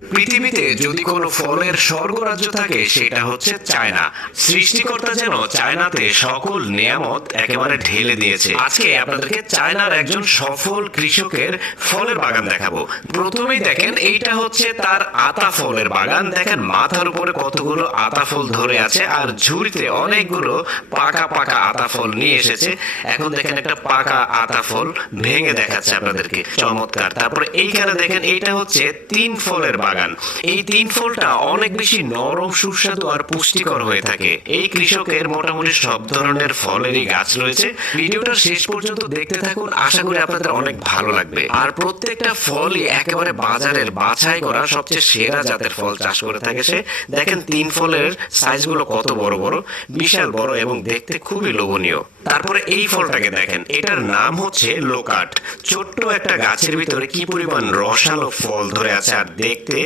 পৃথিবীতে যদি কোনো ফলের স্বর্গরাজ্য থাকে সেটা হচ্ছে চায়না। সৃষ্টিকর্তা যেন চায়নাতে সকল নিয়ামত একেবারে ঢেলে দিয়েছে। আজকে আপনাদেরকে চায়নার একজন সফল কৃষকের ফলের বাগান দেখাবো। প্রথমেই দেখেন এইটা হচ্ছে তার আতা ফলের বাগান। দেখেন মাথার উপরে কতগুলো আতা ফল ধরে আছে আর ঝুড়িতে অনেকগুলো পাকা পাকা আতা ফল নিয়ে এসেছে। এখন দেখেন একটা পাকা আতা ফল ভেঙে দেখাচ্ছে আপনাদেরকে, চমৎকার। তারপরে এইখানে দেখেন এইটা হচ্ছে 3 ফলের বাগান। এই 3 ফলটা অনেক বেশি নরম, সুস্বাদু আর পুষ্টিকর হয়ে থাকে। এই কৃষকের মোটামুটি সব ধরনের ফলেরই গাছ রয়েছে। ভিডিওটা শেষ পর্যন্ত দেখতে থাকুন, আশা করি আপনাদের অনেক ভালো লাগবে। আর প্রত্যেকটা ফলই একেবারে বাজারের বাছাই করা সবচেয়ে সেরা জাতের ফল চাষ করে থাকে সে। দেখেন 3 ফলের সাইজগুলো কত বড় বড়, বিশাল বড় এবং দেখতে খুবই লোভনীয়। তারপরে এই ফলটাকে দেখেন, এটার নাম হচ্ছে লোকাট। ছোট্ট একটা গাছের ভিতরে কি পরিমাণ রসালো ফল ধরে আছে আর দেখতে